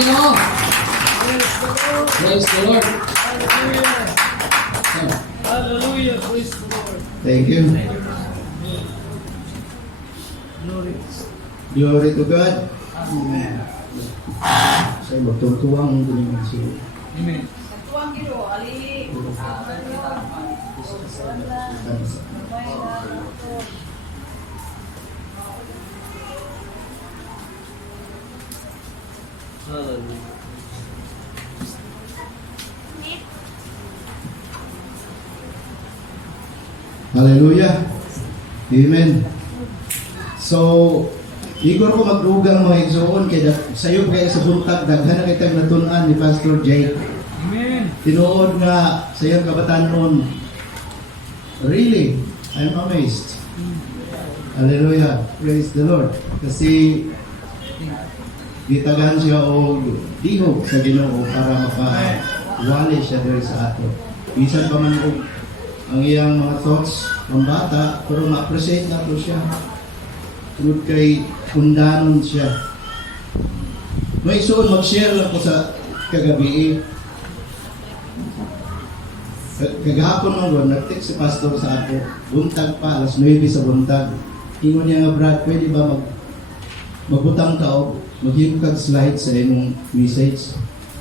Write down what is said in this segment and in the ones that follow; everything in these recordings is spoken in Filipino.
Ginoo. Praise the Lord. Hallelujah. Praise the Lord. Thank you. Glory. Glory to God. Amen. Saya magtutuwang duling siya. Amen. Tuwang Ginoo, ali. Hallelujah. Hallelujah. Amen. So, igor ko magdugang mga igsoon kaya sayo kaya sa buntag daghan na kitang natunan ni Pastor Jay. Amen. Tinuod nga sa iyang kabataan noon. Really, I'm amazed. Hallelujah. Praise the Lord. Kasi gitagan siya o dihog sa Ginoo para makawali siya diri sa ato. Bisan pa man og ang iyang mga thoughts ng bata, pero ma-appreciate na to siya. Tungod kay kundanon siya. May isuon mag-share lang ko sa kagabi. Kagahapon mo ron, nag-text si pastor sa ako, buntag pa, alas 9 sa buntag. Ingon niya nga, Brad, pwede ba magbutang ka o maghimog slide sa imong message?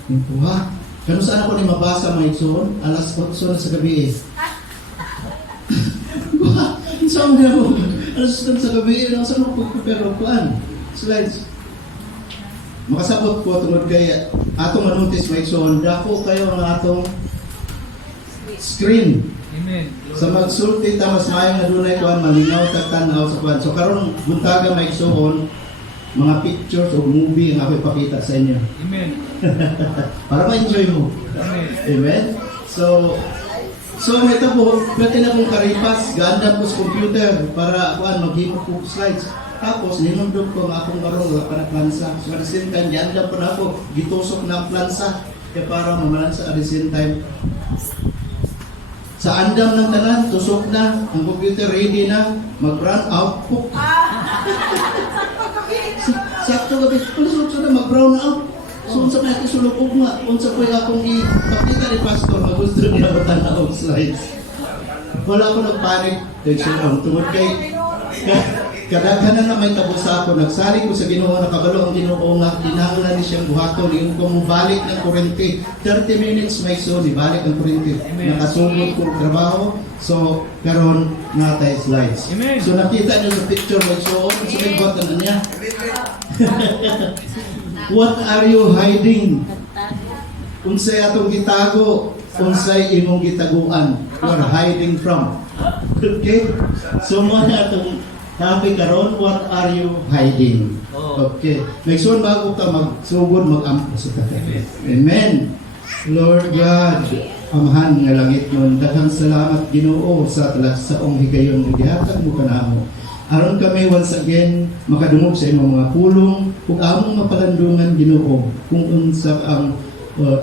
Ito, ha? Kano saan ako ni mabasa mga isuon? Alas 8 na sa gabi. Saan niya ako? Alas 8 sa gabi, saan ako pagpaperokuan? Slides. Makasabot ko tungod kay atong manotis mga isuon, dako kayo ang atong screen. Amen. Sa magsulti ta mas maayo nga dunay kuan malinaw ta tan-aw sa kuan. So karon buntaga may igsoon mga pictures o movie nga ako ipakita sa inyo. Amen. Para ma-enjoy mo. Amen. Amen. So may tabo, pwede na kong karipas, ganda ko sa computer para kuan maghimo ko slides. Tapos ninundog ko nga akong karong wala para plansa. So at the same time, ganda pa na ako, gitusok na ang plansa. Kaya para mamalansa at the same time. Sa andam ng tanan, tusok na, ang computer ready na, mag-run out po. Sakto gabi, palusot na mag-brown out. So, unsa may kisulog nga, unsa po akong ipakita ni Pastor, na gusto niya matanaw slides. Wala ako nagpanik, tungod kay kadaghanan na may tabo sa ako, nagsali ko sa Ginoo, nakabalo ang Ginoo nga, dinahula ni siyang buhaton, yung kumubalik ng kurente, 30 minutes may so, ibalik ang kurente, nakasugod ko trabaho, so, karon na tayo slides. Amen. So, nakita niyo sa picture, may so, sumigbat na niya. What are you hiding? Unsay atong gitago, unsay imong gitaguan, you are hiding from. Okay? So, mga atong topic karon, what are you hiding? Okay. May soon bago ka magsugod, mag-ampo sa tatay. Amen. Lord God, Amahan nga langit nun, daghang salamat Ginoo sa talagsaong higayon nga gihatag mo kanamo. Aron kami once again makadungog sa imong mga pulong ug among mapalandungan Ginoo kung unsa ang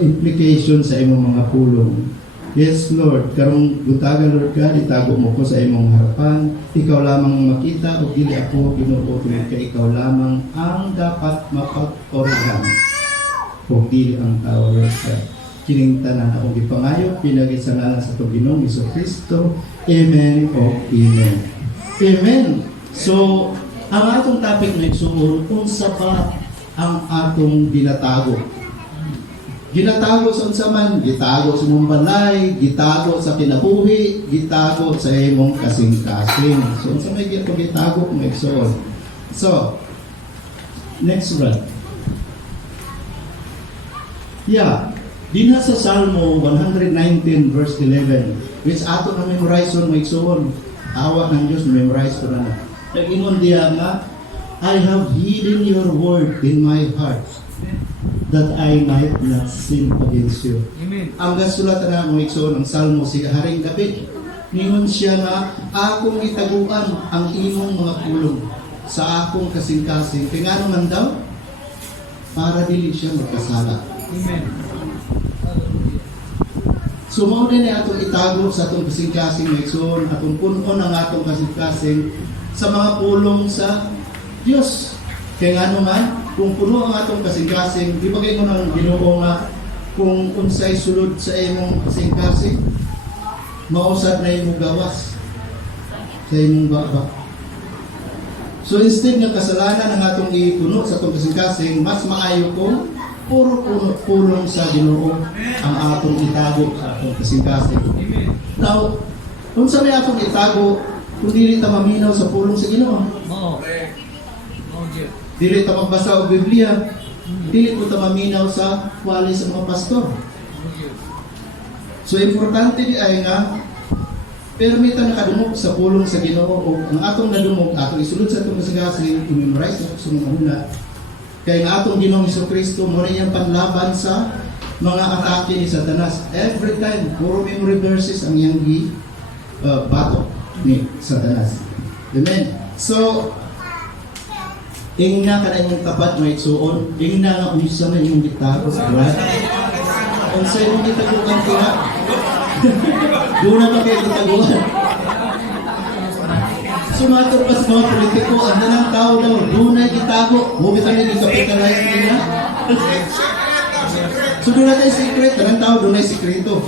implication sa imong mga pulong. Yes, Lord. Karong butagan, Lord God, itago mo ko sa imong harapan. Ikaw lamang makita o dili ako, Ginoo, tungod kay ikaw lamang ang dapat mapag-orihan. O dili ang tao, Lord God. Kining tanan akong gipangayo, pinagi sa ngalan sa Ginoong Jesucristo. Amen o Amen. Amen. So, ang atong topic na igsuon, unsa ba ang atong ginatago? Ginatago sa unsa man, gitago sa imong balay, gitago sa kinabuhi, gitago sa imong kasing-kasing. So unsa may gitago kung igsuon? So, next one. Yeah, dinha sa Salmo 119 verse 11, which ato na memorize on igsuon. Awa ng Dios memorize ko na. Nag-ingon diya nga, I have hidden your word in my heart, that I might not sin against you. Amen. Ang gasulatan na mo igsoon ng Salmo si Haring David. Ningon siya nga, akong itaguan ang imong mga pulong sa akong kasing-kasing. Kaya nga naman daw, para dili siya magkasala. Amen. So mao din ay atong itago sa atong kasing-kasing na igsoon, atong punon ang atong kasing-kasing sa mga pulong sa Diyos. Kaya nga naman, kung puno ang atong kasing-kasing, di ba kayo mo nang Ginoo nga kung unsay sulod sa imong kasing-kasing, mausad na imong gawas sa imong baba. So instead ng kasalanan ang atong ipuno sa atong kasing-kasing, mas maayo kung puro pulong sa Ginoo ang atong itago sa atong kasing-kasing. Amen. Now, kung sa may atong itago, kung dili ta maminaw sa pulong sa Ginoo, Oo. Oh, dear. dili ta magbasa og Biblia, dili po ta maminaw sa wali sa mga pastor. Oh, dear. So importante di ay nga permita nakadumog sa pulong sa Ginoo o ang atong nadumog atong isulod sa atong kasing-kasing i-memorize na sa mga huna. Kaya nga atong Ginoong Jesucristo mo rin yung panlaban sa mga atake ni Satanas. Every time, puro memory verses ang iyang bato ni Satanas. Amen. So, ingna ka na inyong tapat may igsuon, ingna nga unsa na inyong gitago sa buwan. Unsa inyong gitaguan kaya? Doon na pa kayo gitaguan. Sumator pa sa mga politiko, ang nanang tao daw, doon na gitago. Mubit ang naging-capitalize nila. So doon na tayo secret, nanang tao, doon na sikreto.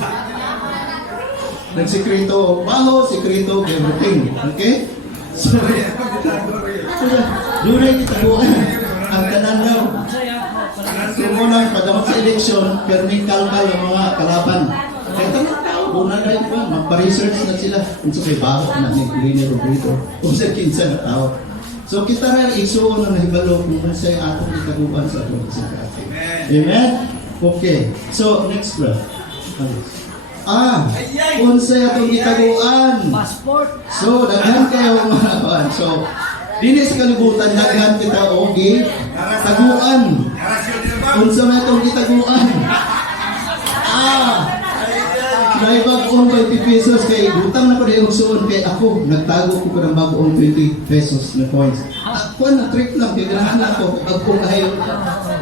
Nagsikreto baho, sikreto everything. Okay? So, doon na gitaguan. Ang tanan daw. So muna, pagdamat sa eleksyon, perming kalkal ang mga kalaban. Kaya tanong tao, doon na rin pa, magpa-research na sila. Kung sa kay bago na ni Greener Robrito, kung sa kinsa na tao. So kita rin isuon na nahibalo kung sa atong itaguan sa atong kasing-kasing. Amen? Okay. So, next verse. Kung sa atong itaguan. Passport. So, daghan kayo mga kawan. So, dili sa kalibutan, daghan kita okay. Taguan. Kung sa atong itaguan. May bagong 20 pesos kay utang na pa rin yung suon kay ako. Nagtago ko ng bagong 20 pesos na coins. Ako na trick lang, kaya ganahan ako. Pag kung kayo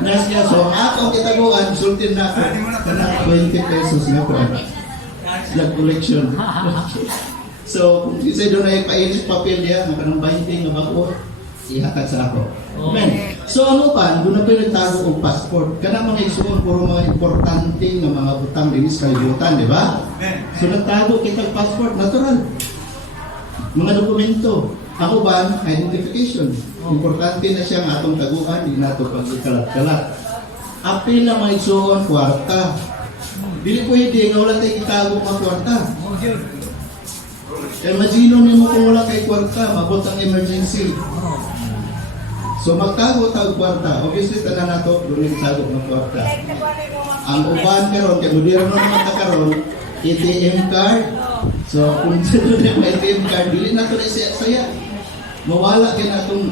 nasya. So, ako ang kitaguan, sultin na ako. Kanang 20 pesos na coins. Slug collection. So, kung isa doon ay painis papel niya, makanang 20 na bago, ihatag sa ako. Amen. So, ang upan, doon na ito nagtago og passport. Kanang mga isuon, puro mga importante ng mga butang dinis kalibutan, di ba? So, nagtago kitang passport, natural. Mga dokumento. Ako ba, identification. Importante na siya ng atong taguan, hindi na ito pagkalat-kalat. Apil na mga isuon, kwarta. Dili pwede nga wala tayo itago mga kwarta. Oh, dear. Imagino mo kung wala kay kwarta, mabot ang emergency. So magtago tawag kwarta. Obviously tanan nato doon yung tago ng kwarta. Ang uban karon kay moderno naman ta karon ATM card. So kung sino na may ATM card dili na to na saya. Mawala kay natong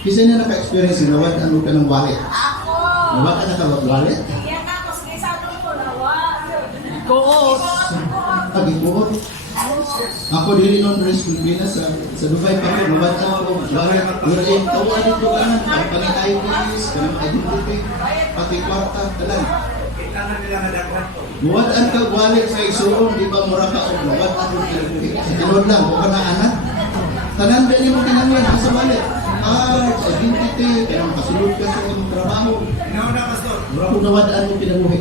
kisa na naka-experience na wala ano ka ng wallet. Ako! Wala ka na wallet? Yan ako, sa ko nawa. Koot. Pag-ikuot. Ako dili non res Pilipinas sa Dubai pa ko mabata ako wallet wala tawa dito kanan ang pang-IDs kanang identity pati kwarta talan. Buwat ang wallet sa isuon di ba mura ka og buwat ang tinod lang o kana anak tanan dili mo kinahanglan sa wallet identity kanang kasulod ka sa imong trabaho mura ko nawadaan mo pinabuhi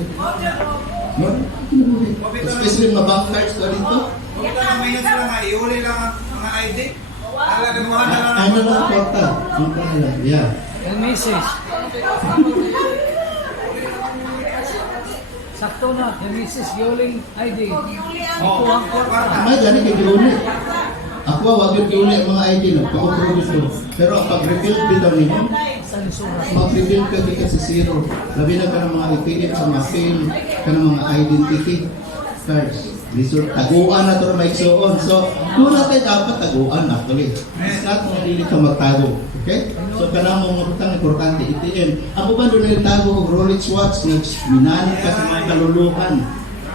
no pinabuhi especially mga bank cards ka dito. Huwag ka lang minus lang nga, iuli lang ang mga ID. Talagang mga na lang. Ano lang kwarta ang pangalan yeah. Yung misis. Sakto na. Yung misis. Yoling ID. Ito ang kwarta. May gani kay giuli. Ako wag yung giuli ang mga ID no, pag-approve ito. Pero ang pag-rebuild bitaw nimo, Sa lisura. mag-rebuild ka di ka sa zero. Labi na ka ng mga ipinit sa mga PIN, ka ng mga identity cards. So, taguan na ito na maigsuon. So, doon natin dapat taguan actually. It's not mga dili ka magtago. Okay? So, kanang mga butang importante, ATM. Ako ba doon nagtago og Rolex watch, minani ka sa mga kaluluhan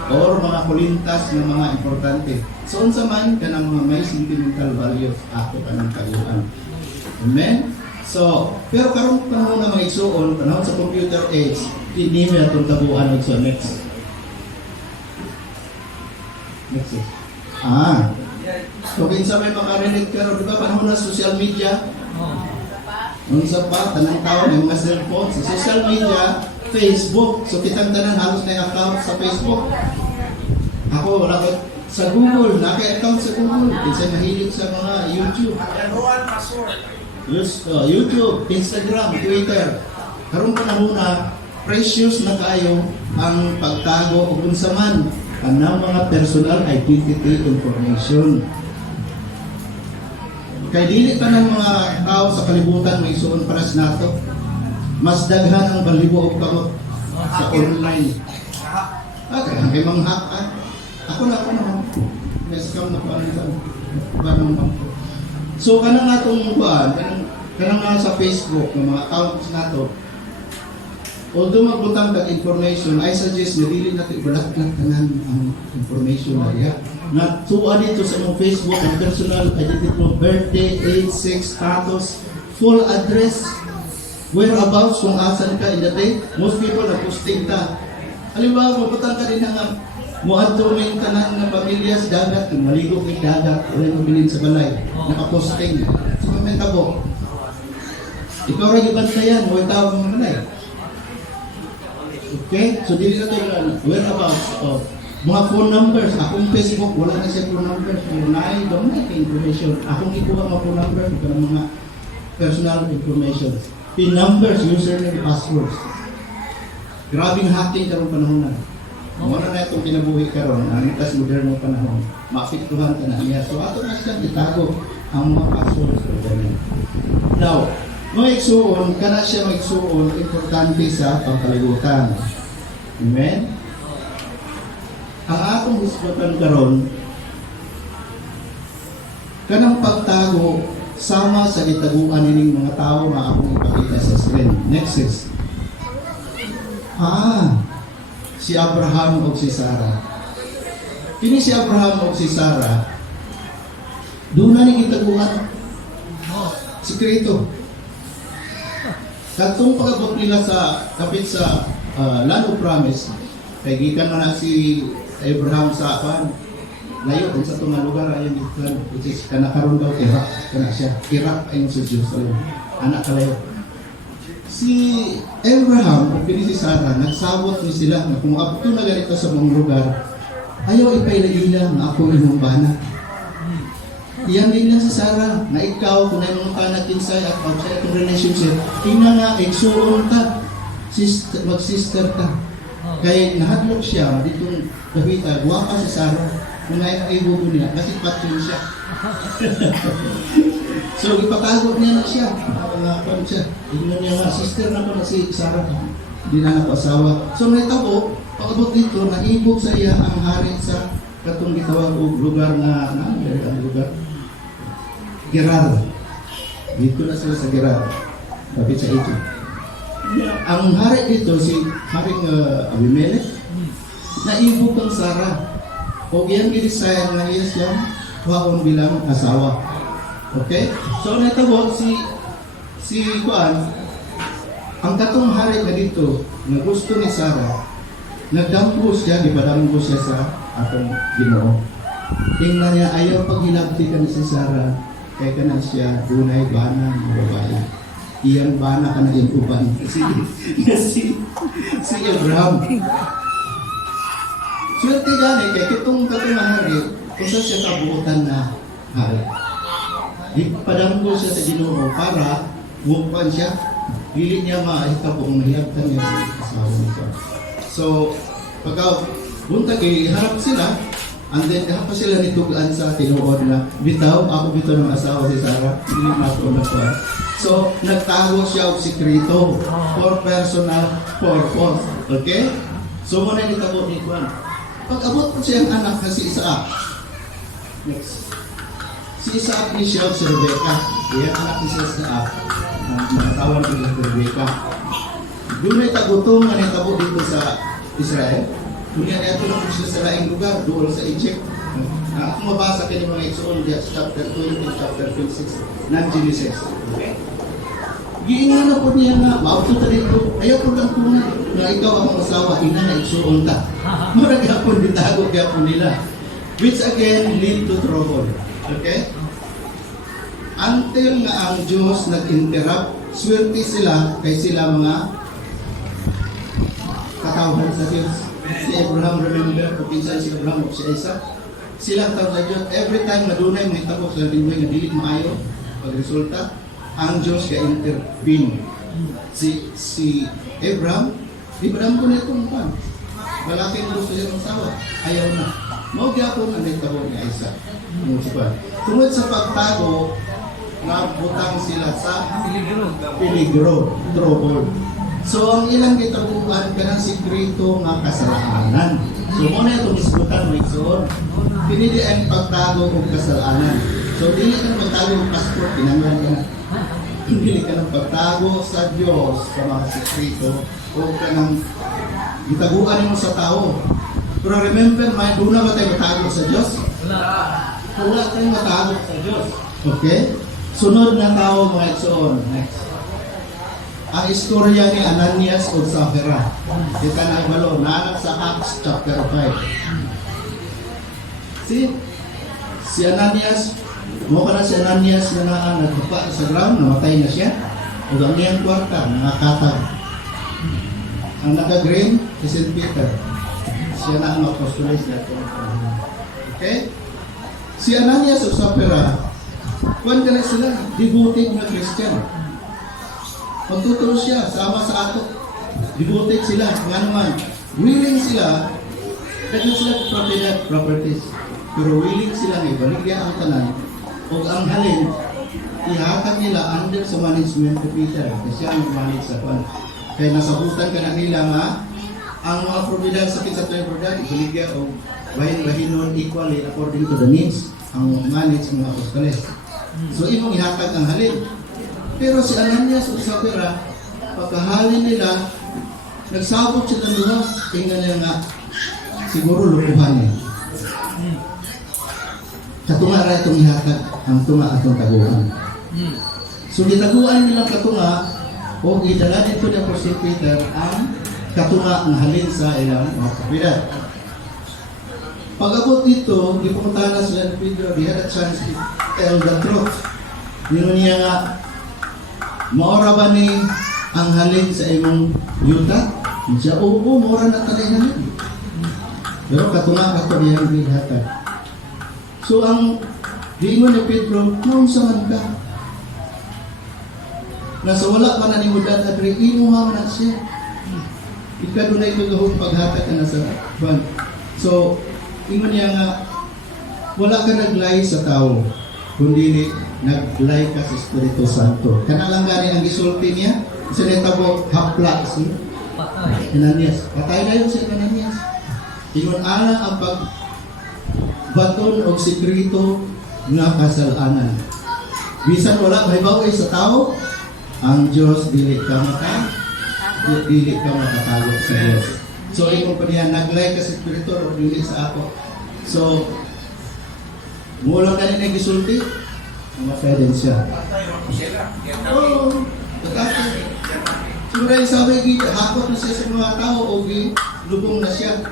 or mga kulintas ng mga importante. So, unsa man ka ng mga may sentimental value ako ka ng taguan. Amen? So, pero karong panahon na maigsuon, panahon sa computer age, hindi mo itong taguan og so next. Next is. So, kinsa may makarinig ka ron, di ba? Panahon na social media, Oh. Unsa pa, tanang tao ng mga cellphone, sa social media, Facebook. So kitang tanan halos na account sa Facebook. Ako, wala ko sa Google, naka-account sa Google. Kasi mahilig sa mga YouTube. Yanuan password. YouTube, Instagram, Twitter. Karon panahon na precious na kayo ang pagtago o kung saman ang mga personal identity information. Kay dili pa ng mga tao sa kalibutan may isuon para sa nato. Mas daghan ang balibo og kamot sa online. Okay, ang mga hack. Ako na. May scam na pa. So kanang atong kuan, kanang nga sa Facebook ng mga accounts nato. Although magbutang tag information, I suggest na dili natin balak-balak tanan ang information na diha. Na tuwa dito sa mong Facebook ang personal identity mo, birthday, age, sex, status, full address, whereabouts, kung asan ka in the day. Most people na posting ka. Halimbawa, magbutang ka din nga muadto may tanan ng pamilya sa dagat, maligo kay dagat, wala mo bilin sa balay, nakaposting. So mamentabo. Ikaw rin ibantayan, mo tawag mo balay. Okay? So, dili na ito whereabouts of mga phone numbers. Akong Facebook, wala na siya phone numbers. Kung don't make information. Akong ikuha mga phone numbers, ito ng mga personal information. PIN numbers, username, passwords. Grabing hacking karong panahon na. Muna na itong kinabuhi karon, ang itas modernong panahon. Maapektuhan ka na niya. So, ato na siya itago ang mga passwords. Now, magsuon, kana siya magsuon, importante sa pangkalibutan. Amen? Ang atong hisgutan karon, kanang pagtago, sama sa gitaguan nining mga tao na akong ipakita sa screen. Next is, si Abraham o si Sarah. Kini si Abraham o si Sarah, doon na ni gitaguan. Sikreto. Katong pag-abot nila sa kapit sa land of promise, kay gikan na si Abraham sa layo kung sa itong lugar ayon gikan, which is kanakaroon daw Iraq, kana siya. Iraq ayon sa Diyos, anak kalayo. Si Abraham, o si Sarah, nagsabot ni sila na kung abto na ganito sa mga lugar, ayaw ipailaila na ako inyong bana. Iyan din lang sa Sarah, na ikaw, kung na yung kanak kinsay at outside itong relationship, ina nga, igsuon ta, mag-sister ta. Kaya nahadlok siya, ditong Davita, guwapa si Sarah, kung na ibubo niya, kasi patyon siya. So, ipatagot niya na siya, nakapag siya. Tingnan niya nga, sister na ko na si Sarah, hindi na asawa. So, may tabo, pag-abot dito, naibog sa iya ang hari sa katong gitawag o lugar na, ang lugar? Gerar. Dito na sila sa Gerar. Kapit sa ito. Ang hari dito, si Haring Abimelech, naibog ang Sarah. O yan ginisaya na iya siya, waon bilang asawa. Okay? So, natabo, si Kuan, ang katong hari na dito, na gusto ni Sarah, nagdampo siya, ipadampo siya sa atong Ginoo. Tingnan niya, ayaw paghilabti ka na si Sarah, kaya ka na siya, dunay bana ng babae. Iyang bana ka na yung uban. Si Abraham. Swerte gani, kaya itong katong hari, kusa siya kabuutan na hari. Ipadampo siya sa Ginoo para bukan siya, dili niya mahita po kung mahilabtan niya sa asawa nito. So, pagka buntag, harap sila, and then pa sila nitugaan sa tinuod na bitaw, ako bitaw ng asawa si Sarah, hindi matuon na siya. So, nagtago siya og sikreto for personal purpose. Okay? So, muna nitago ni Juan. Pag-abot ko siyang anak na si Isaac. Next. Si Isaac ni siya si Rebecca. Kaya anak ni siya sa mga tawag ni Rebecca. Doon may tagutong na nitabo dito sa Israel. Kunya na ito lang siya sa laing lugar, doon sa Egypt. Kung mabasa kayo mga Exodus sa chapter 20 and chapter 26 ng Genesis. Okay? Giingan na po niya na, maauto ta dito, ayaw po lang po na ikaw ang asawa, ina na Exodus ta. Mura kaya po bitago kaya po nila. Which again lead to trouble. Okay? Until nga ang Diyos nag-interrupt swerte sila kay sila mga katawhan sa Diyos. Si Abraham, remember, kung pinsan si Abraham o si Isaac, sila tawag sa Diyos. Every time madunay may tabo sa lingway nga dili maayo, pagresulta, ang Diyos ka-intervene. Si Abraham, Abraham ko na itong pan. Malaking gusto siya ng sawa. Ayaw na. Magyapon ang nagtabo ni Isaac. Tungod sa pagtago, nabutang sila sa peligro, trouble. So ang ilang gitabuan ka ng sikreto nga kasalanan. So muna itong isbutan mo iksoon. Pinili ang pagtago o kasalanan. So dili ka ng pagtago ng passport, pinanglan ka na. Pinili ka ng pagtago sa Diyos sa mga sikreto o ka ng gitaguan mo sa tao. Pero remember, may doon ba tayo matago sa Diyos? Wala tayong matago sa Diyos. Okay? Sunod na tao mga iksoon. Next. Ang istorya ni Ananias o Sapphira. Kita na ibalo, naanak sa Acts chapter 5. Si Ananias, mo ka na si Ananias na nagpapa sa ground, namatay na siya. O ang niyang kwarta, nakakatag. Ang naka-green, si St. Peter. Siya na ang apostolize natin. Okay? Si Ananias o Sapphira, kwan ka na sila, devoted na Christian. Magtuturo siya, sama sa ato. Devoted sila, nga naman. Willing sila, dahil sila properties. Pero willing sila na ibaligya ang tanan. O ang halin, ihatag nila under sa management of Peter. Kasi siya ang manage sa kwan. Kaya nasabutan ka na nila nga, ang mga providal sa kinsa tayo providal, ibaligya o bahin-bahinon equally according to the needs. Ang manage mga apostoles. So imong ihatag ang halin. Pero si Ananias o Sapphira, pagkahalin nila, nagsabot siya ng luha, tingnan niya nga, siguro lukuhan niya. Katunga ra itong ihatag, ang tunga atong taguan. So gitaguan nilang katunga, o idala dito niya po si Peter, ang katunga ang halin sa ilang mga kapila. Pag-abot dito, ipumuntahan na sila ni Pedro, they had a chance to tell the truth. Yun niya nga, maora ba ni ang halin sa imong yuta? Siya, oo, maora na talay halin. Pero katunga ka ito niyang bihatag. So ang diingon ni Pedro, maunsaman ka. Nasa wala pa na ni Mudan at rin, inuha na siya. Ika doon na ito gahong paghatag ka na sa ban. So, ingon niya nga, wala ka naglay sa tao, kundi naglay ka sa Espiritu Santo. Kanalang gani ang gisulti niya, sa netabo, hapla si Ananias. Patay na yun si Ananias. Ingon ana ang pagbaton o sikreto nga kasalanan. Bisan wala mahibawi sa tao, ang Diyos dili ka makatago sa Diyos. So ingon pa niya, naglay ka sa Espiritu o dili sa ako. So, mula ka rin ang gisulti, mamatay din siya. Oo, tatapos. Siguro yung sabi, hakot na siya sa mga tao o lubong na siya.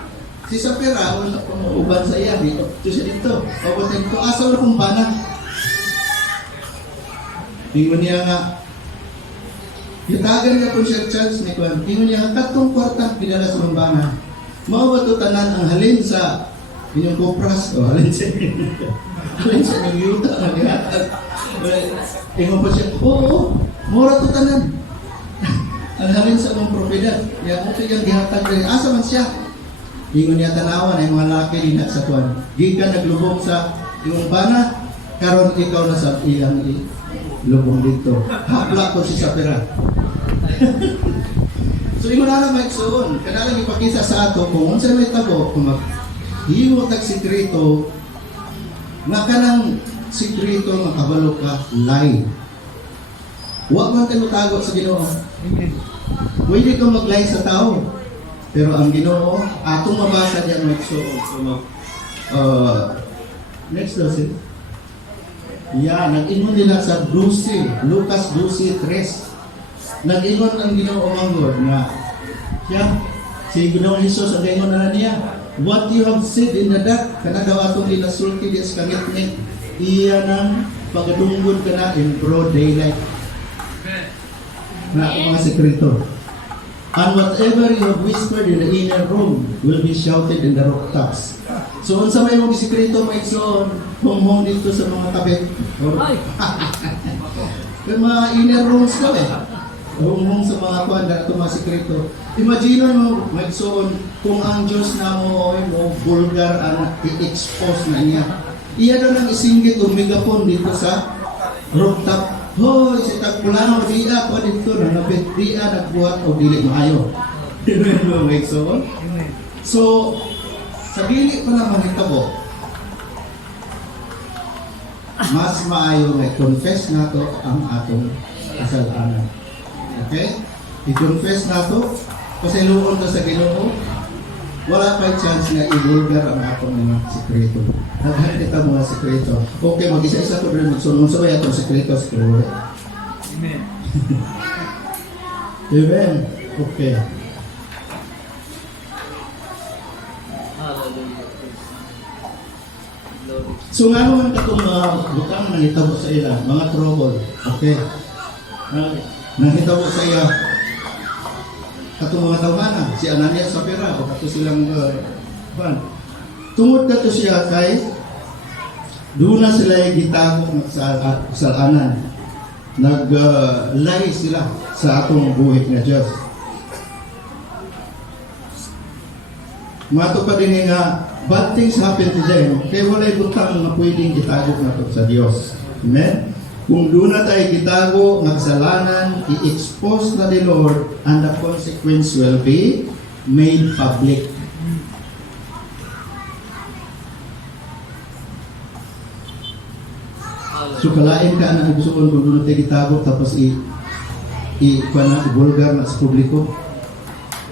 Si Sapphira, wala kong uban sa iya, dito siya dito. Pabutin ko, asaw na kong bana. Tingnan niya nga, itagan niya po siya chance ni Kwan. Tingnan niya nga, katong kwarta, pinala sa mga bana. Mawabatutanan ang halin sa inyong kupras, o halin sa inyong yuta, nag-ihatag. Tingnan po siya, oo, mura tutanan. Ang halin sa mga propiedad. Kaya kung ito yung gihatag rin, asa man siya? Ingon niya tanawan ay mga laki dinat sa tuwan. Gikan naglubong sa iyong bana, karon ikaw na sa iyang lubong dito. Hapla ko si Sapphira. So ingon na may igsoon, kanalang ipakita sa ato kung unsa may tabo, kung maghimo tag sikreto, nga kanang sikreto makabalo ka lie. Huwag man kayo tago sa Ginoo. Pwede kang mag-lie sa tao. Pero ang Ginoo, atong mabasa diyan mo igsoon. Next verse. Nag-ingon nila sa 12, Lucas 12:3. Nag-ingon ang Ginoo manggod nga si Ginoong Hesus ang ingon na niya, what you have said in the dark, kana daw atong ginasulti di sa kangit-ngit, iya nang pagadunggod ka na in broad daylight. na akong mga sekreto. And whatever you have whispered in the inner room will be shouted in the rooftops. So, unsa may mong sekreto, may igsoon, hong dito sa mga tabi. Ay! Yung mga inner rooms daw eh. Hong sa mga kuhan, dahil mga sekreto. Imagine mo, may igsoon, kung ang Diyos na mo vulgar ang i-expose na niya. Iya daw nang isinggit o megapon dito sa rooftop. Hoy, si Tagpulano, diya ko dito, nangabit, diya nagbuhat o dili maayo. Diyan mo, may igsoon. Amen. So, sa dili pa naman hitabo, mas maayo nga confess nato ang atong kasalanan. Okay? I-confess nato, kasi luon na sa Ginoo, wala pa chance na i-vulgar ang atong mga sekreto. Naghan kita mga sekreto. Okay, mag-isa-isa ko rin magsunod sa atong sekreto. Amen. Amen. Okay. Hallelujah. Glory. So nga naman katong mga butang nangitabo sa ila, mga trouble. Okay. Nangitabo sa iya. Katong mga tawhana, si Ananias sa Sapphira, o kato silang tungod kato siya kay doon na sila gitago ng kasalanan. Nag-lie sila sa atong buhit nga Diyos. Mato pa din nga, bad things happen to them, kaya walay butang na pwedeng gitago nato sa Diyos. Amen? Kung doon na tayo gitago ng kasalanan, i-expose na the Lord, and the consequence will be made public. So kalain ka na gusto kung doon na tayo gitago, tapos i-vulgar na sa publiko.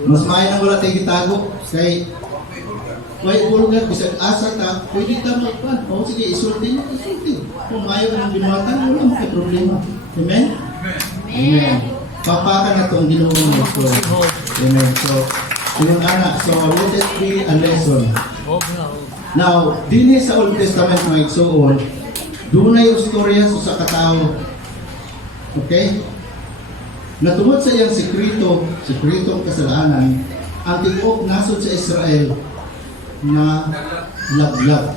Mas maayon na wala tayo gitago, kay may vulgar, bisag asa ka, pwede ka magpan. O sige, isulti mo, isulti. Kung ayaw ka ng binuhatan, wala mo kay problema. Amen? Amen. Papakan na itong Ginoo mo. Amen. So, yung anak, so let it be a lesson. Now, din sa Old Testament mga igsoon, doon na yung storya sa katao. Okay? Natungod sa iyang sikretong kasalanan, ang tingog nasod sa Israel na laglag.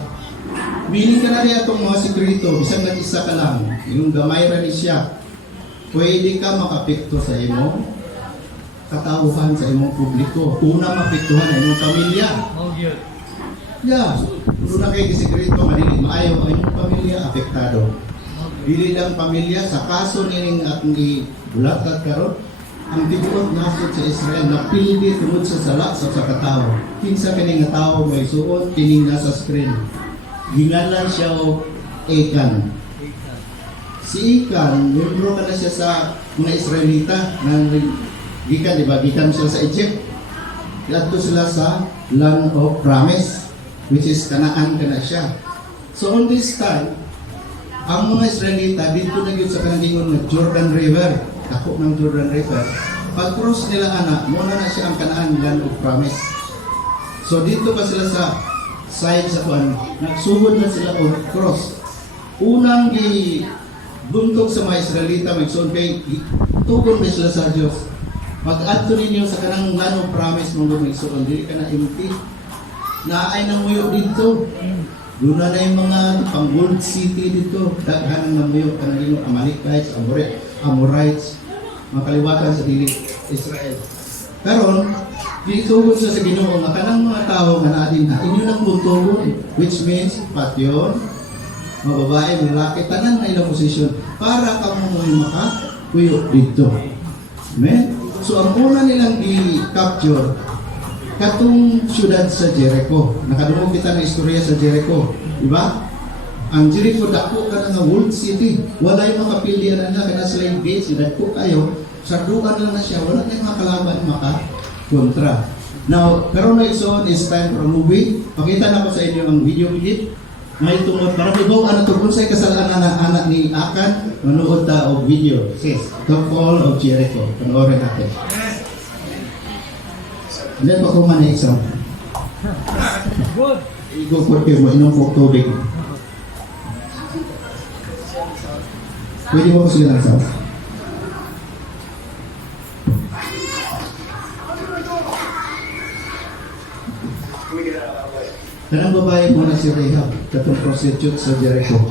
Meaning ka na rin itong mga sikreto, isang nag-isa ka lang, yung gamay rin siya, pwede ka makapikto sa imong katauhan sa imong publiko. Una mapiktuhan ang imong pamilya. Oh, good. Yeah, una kayo sikreto, malilit maayaw ang imong pamilya, apektado. Dili lang pamilya, sa kaso nining atong ibulatag karon, ang tibuot nasod sa Israel na pildi tungod sa sala sa katao. Kinsa kini nga tao may suot kining nasa screen. Gingalan siya og Achan. Si Achan, membro ka na siya sa mga Israelita na gikan, di ba? Gikan sila sa Egypt. Adto sila sa land of promise, which is Canaan ka na siya. So on this time, ang mga Israelita dito na gyud sa kanang ng Jordan River. Ako ng Jordan River. Pag-cross nila anak, muna na siya ang Canaan, land of promise. So dito pa sila sa side sa kuan, nagsugod na sila o cross. Unang buntog sa mga Israelita, magsuon kay tugon na sila sa Diyos. Pag-adto ninyo sa kanang land of promise mong magsuon, dili ka na empty. Naay nang muyo dito. Doon na yung mga pang gold city dito. Daghan ng muyo ka na rin Amalekites, Amorites, mga kaliwatan sa dili Israel. Pero ditugod sa Ginoo nga kanang mga tao nga naadin na inyo nang buntugon, which means patyon, mga babae, mga lalaki, tanan na ilang posisyon para ka mo makapuyo dito. Amen? So ang una nilang i-capture katong syudad sa Jericho. Nakadungog kita na istorya sa Jericho, di ba? Ang Jericho dako ka nga world city. Wala yung makapilian na kana sila yung gates, dako kayo. Sardukan lang na siya, wala tayong mga kalaban maka-kontra. Now, pero na ison is time for a movie. Pakita na ko sa inyo ang video clip. May tungod, para ibaw ano to, kung sa'y kasalanan ng anak ni Achan, manood ta og video. Sis, The Fall of Jericho. Panoorin natin. And then, pa kuman na isang. Good. Igo ko kayo mo, inom po tubig. Pwede mo ko sila ng sauce. Kanang babae mo na si Rahab, katong prostitute sa Jericho.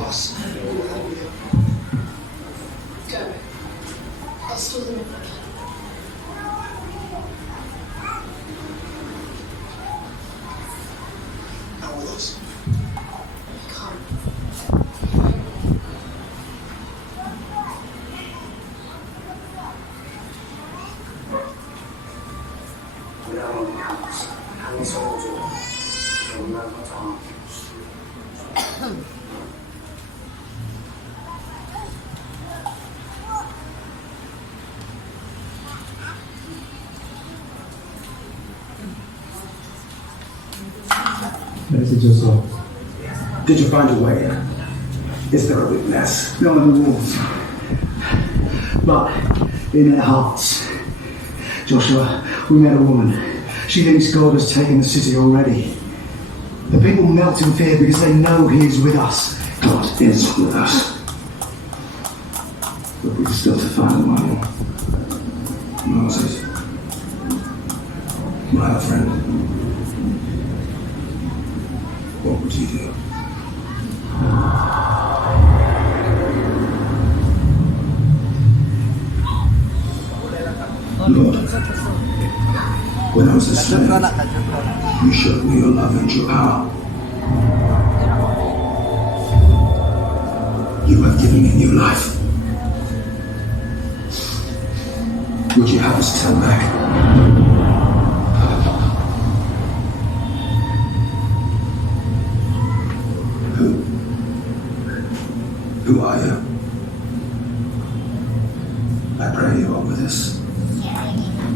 Dari si Joshua. Did you find a way? Is there a witness? No on the walls, but in their hearts. Joshua, we met a woman. She thinks God has taken the city already. The people melt in fear because they know He is with us. God is with us. But we still have to find one. Moses, my friend, what would you do? Lord, when I was a slave, you showed me your love and your power. You have given me new life. Would you have us turn back? Who are you? I pray you are with us,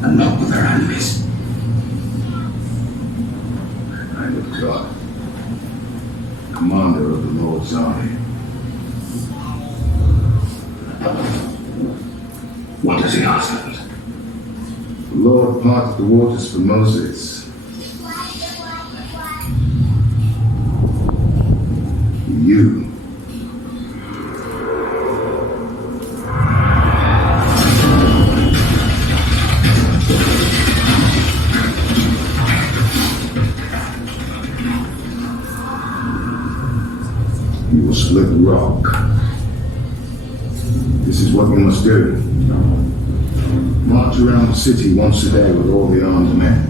and not with our enemies. I am with God, commander of the Lord's army. What does he ask? The Lord parted the waters for Moses. You. You will split the rock. This is what you must do. March around the city once a day with all the armed men.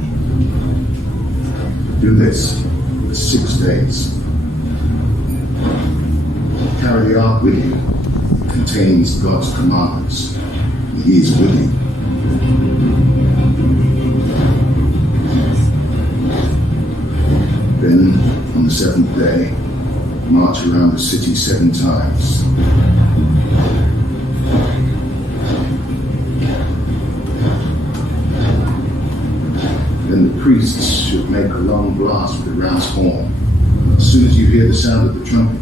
Do this for 6 days. Carry the ark with you. It contains God's commandments. He is with you. Then, on the 7th day, march around the city 7 times. Then the priests should make a long blast with a ram's horn. As soon as you hear the sound of the trumpet,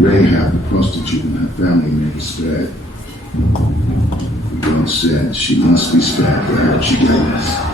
Rahab, the prostitute, and her family may be spared. God said she must be spared for her she gave us.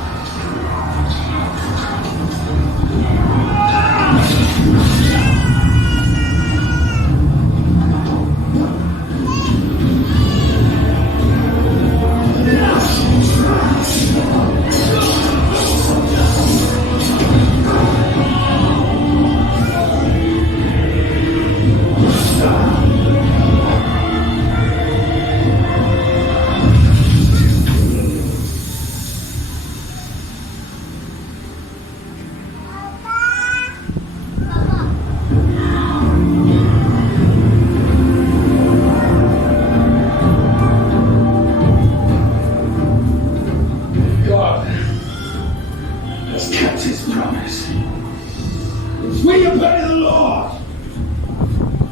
We obey the Lord.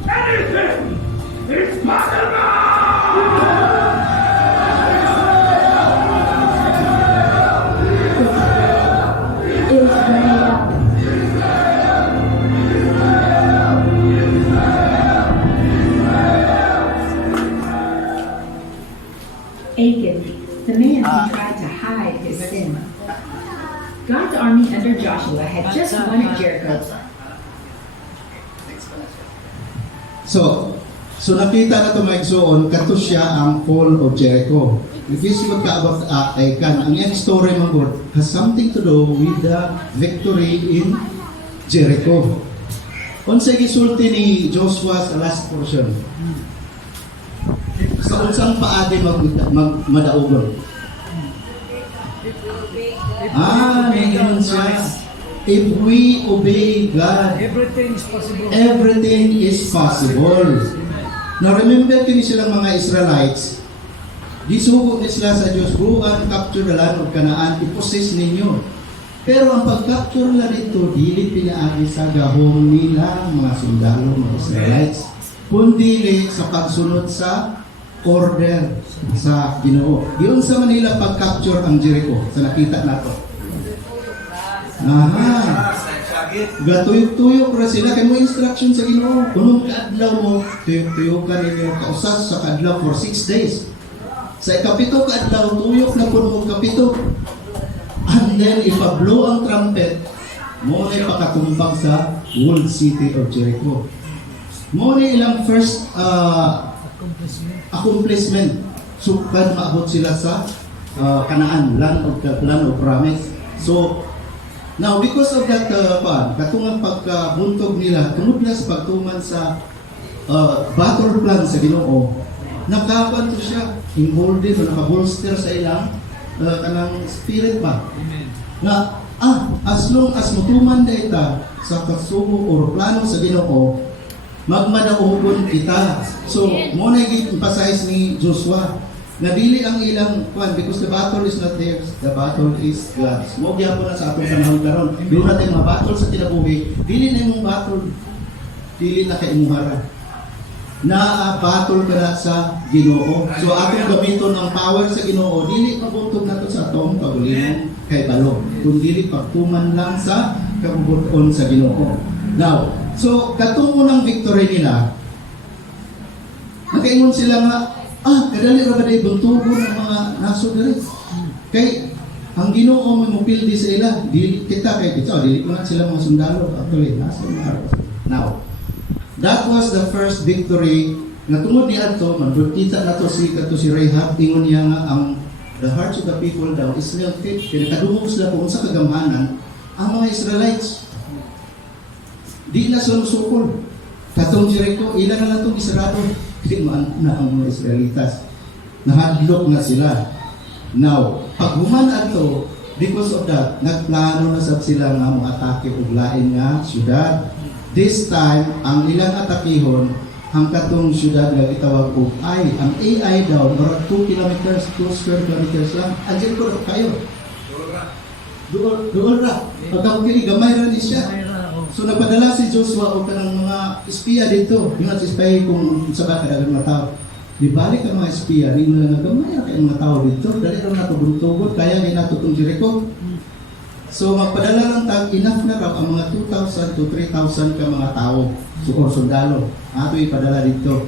Anything is possible. Achan, the man who tried to hide his sin. God's army under Joshua had just won at Jericho. So nakita na ito mga igsoon, kato siya ang fall of Jericho. If you see what kaabot Achan, ang yung story mga God has something to do with the victory in Jericho. Unsay gisulti ni Joshua sa last portion? Sa unsang paagi madaugon? Ngayon siya. If we obey God, Everything is possible. everything is possible. Now remember kini silang mga Israelites, gisugo ni sila sa Diyos, go and capture the land of Canaan, i-possess ninyo. Pero ang pag-capture nila dito, dili pinaagi sa gahong nila mga sundalo, mga Israelites, kundi sa pagsunod sa order sa Ginoo. Diyon sa Manila pag-capture ang Jericho, sa nakita nato. Gatuyok-tuyok ra sila kay mo instruction sa Ginoo. Kunong kaadlaw mo, tuyok-tuyokan ninyo kausas sa kaadlaw for 6 days. Sa ikapito kaadlaw, tuyok na kun mo kapito. And then ipa-blow ang trumpet, mo na pakatumbang sa walled city of Jericho. Mo na ilang first accomplishment. Sukad maabot sila sa Canaan, land of promise. So now, because of that, katungang pagkabuntog nila, tungod na sa pagtuman sa battle plan sa Ginoo, nakapan to siya, involved din, nakabolster sa ilang kanang spirit ba? Na, as long as mutuman na ita sa kasugo o plano sa Ginoo, magmadaugon kita. So, mo na i-emphasize ni Joshua, nabili ang ilang kwan because the battle is not theirs, the battle is God's. Mo gyapon na sa atong panahon karon. Doon natin mga battle sa kinabuhi, dili na imong battle, dili na kay imuhara. Na battle ka na sa Ginoo. So atong gamiton ang power sa Ginoo, dili pabuntog nato sa atong kabulinon kay balog, kundi pagtuman lang sa kabubuton sa Ginoo. Now, so katong unang victory nila, nakaingon sila nga, kadali ra ba day buntugon ang mga naso diri. Kay ang Ginoo mo pildi sa ila, dili kita kay kita, dili ko na sila mga sundalo actually nasa mga. Now, that was the first victory na tungod ni adto manbukita nato si Rahab, ingon niya nga ang the hearts of the people daw is melted. Kaya nakadungog sila kung sa kagamhanan ang mga Israelites. Di na sumusukol. Katong Jericho, ilan na lang itong isarado. Hindi na ang mga Israelitas. Nahadlok na sila. Now, pag human ato, because of that, nagplano na sila nga mga atake o lain nga syudad. This time, ang ilang atakihon, ang katong syudad nga gitawag og ay, ang AI daw, mara 2 kilometers, 2 square kilometers lang. Andiyan ko kayo. Doon ra. Pagkakong kini, gamay ra ni siya. So nagpadala si Joshua o kanang mga espiya dito. Yung nag-spy kung sa baka dagang mga tao. Di balik ang mga espiya, rin mo lang nagamay ang mga tao dito. Dali rin nato buntugon, kaya rin nato itong Jericho. So magpadala lang tag, enough na raw ang mga 2,000 to 3,000 ka mga tao. So sundalo. Ato ipadala dito.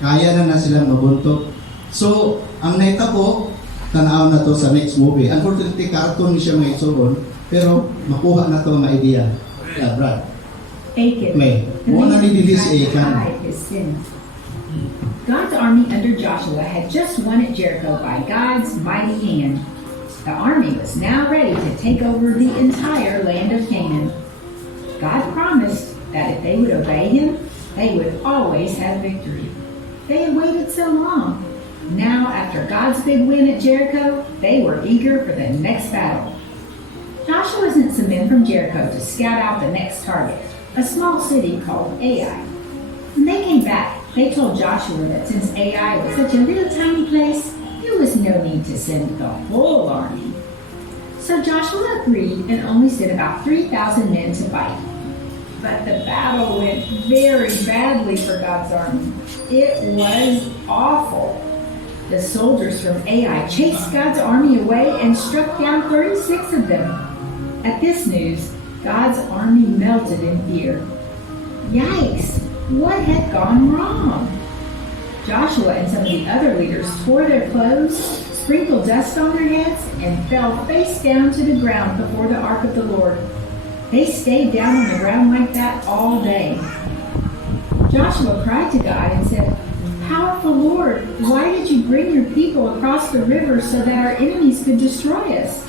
Kaya na silang mabuntok. So ang naitabo, tanaw na to sa next movie. Unfortunately, cartoon siya mga itsuron, pero makuha na to ang idea. Yeah, Brad. Achan, May, the mo na man who nidilis tried to Achan. hide his sin. God's army under Joshua had just won at Jericho by God's mighty hand. The army was now ready to take over the entire land of Canaan. God promised that if they would obey him, they would always have victory. They had waited so long. Now, after God's big win at Jericho, they were eager for the next battle. Joshua sent some men from Jericho to scout out the next target, a small city called Ai. When they came back, they told Joshua that since Ai was such a little tiny place, there was no need to send the whole army. So Joshua agreed and only sent about 3,000 men to fight. But the battle went very badly for God's army. It was awful. The soldiers from Ai chased God's army away and struck down 36 of them. At this news, God's army melted in fear. Yikes! What had gone wrong? Joshua and some of the other leaders tore their clothes, sprinkled dust on their heads, and fell face down to the ground before the ark of the Lord. They stayed down on the ground like that all day. Joshua cried to God and said, "Powerful Lord, why did you bring your people across the river so that our enemies could destroy us?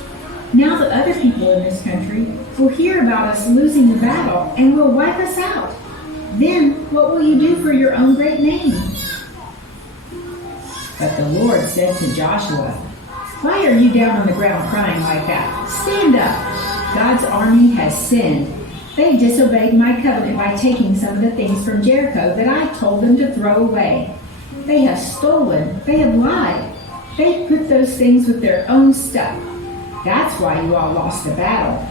Now the other people in this country will hear about us losing the battle and will wipe us out. Then what will you do for your own great name?" But the Lord said to Joshua, "Why are you down on the ground crying like that? Stand up. God's army has sinned. They disobeyed my covenant by taking some of the things from Jericho that I told them to throw away. They have stolen. They have lied. They put those things with their own stuff. That's why you all lost the battle.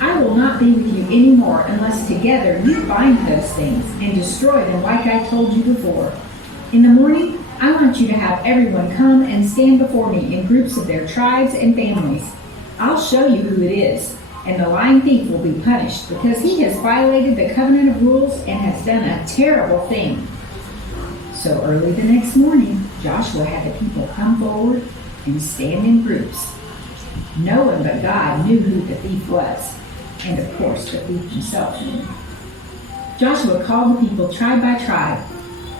I will not be with you anymore unless together you find those things and destroy them like I told you before. In the morning, I want you to have everyone come and stand before me in groups of their tribes and families. I'll show you who it is, and the lying thief will be punished because he has violated the covenant of rules and has done a terrible thing." So early the next morning, Joshua had the people come forward and stand in groups. No one but God knew who the thief was, and of course the thief himself knew. Joshua called the people tribe by tribe,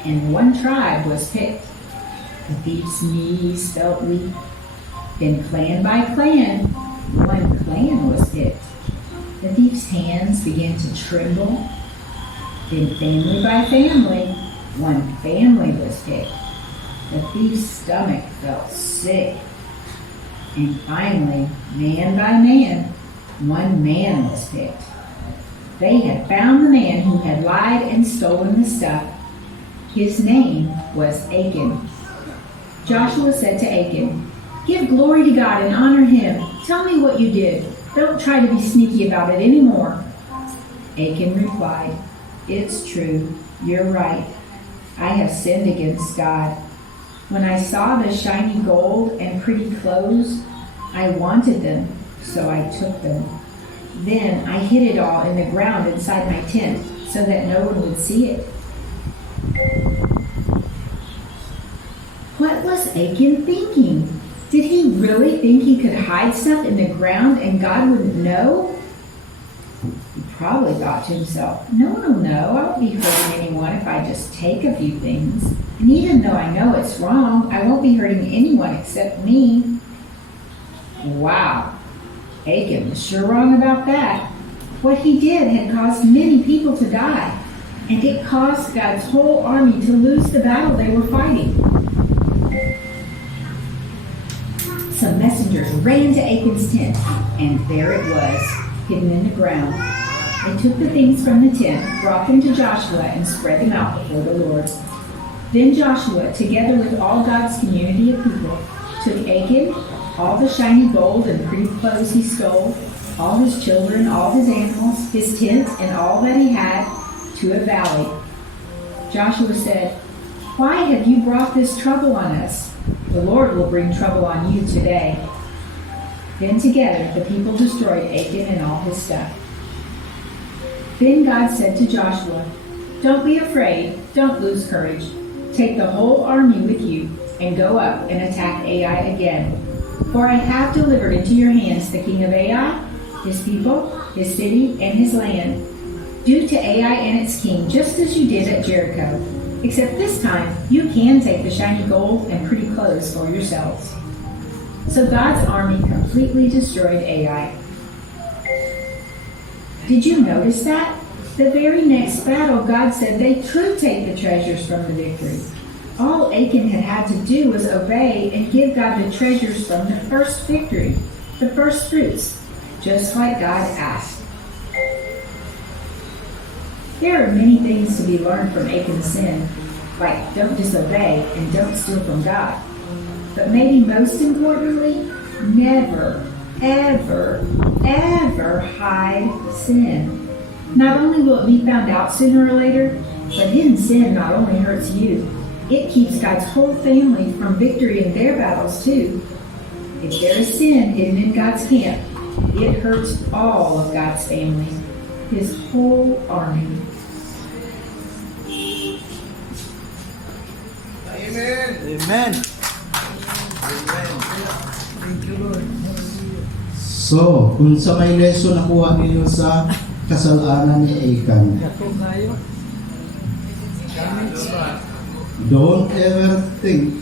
and one tribe was picked. The thief's knees felt weak. Then clan by clan, one clan was picked. The thief's hands began to tremble. Then family by family, one family was picked. The thief's stomach felt sick. And finally, man by man, one man was picked. They had found the man who had lied and stolen the stuff. His name was Achan. Joshua said to Achan, "Give glory to God and honor him. Tell me what you did. Don't try to be sneaky about it anymore." Achan replied, "It's true. You're right. I have sinned against God. When I saw the shiny gold and pretty clothes, I wanted them, so I took them. Then I hid it all in the ground inside my tent so that no one would see it." What was Achan thinking? Did he really think he could hide stuff in the ground and God wouldn't know? He probably thought to himself, "No one will know. I won't be hurting anyone if I just take a few things. And even though I know it's wrong, I won't be hurting anyone except me." Wow, Achan was sure wrong about that. What he did had caused many people to die, and it caused God's whole army to lose the battle they were fighting. Some messengers ran to Achan's tent, and there it was, hidden in the ground. They took the things from the tent, brought them to Joshua, and spread them out before the Lord. Then Joshua, together with all God's community of people, took Achan, all the shiny gold and pretty clothes he stole, all his children, all his animals, his tent, and all that he had, to a valley. Joshua said, "Why have you brought this trouble on us? The Lord will bring trouble on you today." Then together the people destroyed Achan and all his stuff. Then God said to Joshua, "Don't be afraid, don't lose courage. Take the whole army with you and go up and attack Ai again. For I have delivered into your hands the king of Ai, his people, his city, and his land. Do to Ai and its king just as you did at Jericho. Except this time, you can take the shiny gold and pretty clothes for yourselves." So God's army completely destroyed Ai. Did you notice that? The very next battle, God said they could take the treasures from the victory. All Achan had to do was obey and give God the treasures from the first victory, the first fruits, just like God asked. There are many things to be learned from Achan's sin, like don't disobey and don't steal from God. But maybe most importantly, never, ever, ever hide sin. Not only will it be found out sooner or later, but hidden sin not only hurts you, it keeps God's whole family from victory in their battles too. If there is sin hidden in God's camp, it hurts all of God's family, his whole army. Amen. Amen. Thank you, Lord. So, kung sa may lesson nakuha ninyo sa kasalanan ni Achan, Yato kayo. don't ever think